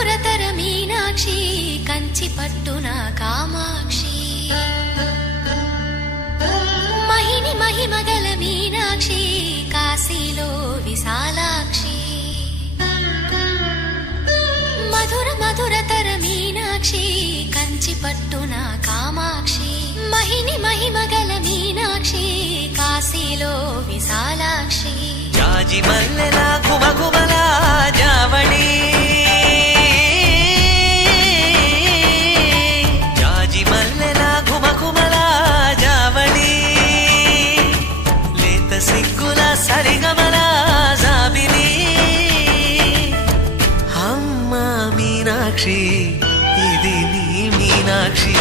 మధురతర మీనాక్షి కంచి పట్టున కామాక్షి మహిని మహిమగల మీనాక్షి కాశీలో విశాలాక్షి మధుర మధురతర మీనాక్షి కంచి పట్టున కామాక్షి మహిని మహిమగల మీనాక్షి కాశీలో విశాలాక్షి జాజి మల్లెల ఘుమఘుమల జావళి జాజి మల్లెల ఘుమఘుమల జావళి లేత సిగ్గుల సరిగమల జాబిలి అమ్మ మీనాక్షి ఇది నీ మీనాక్షి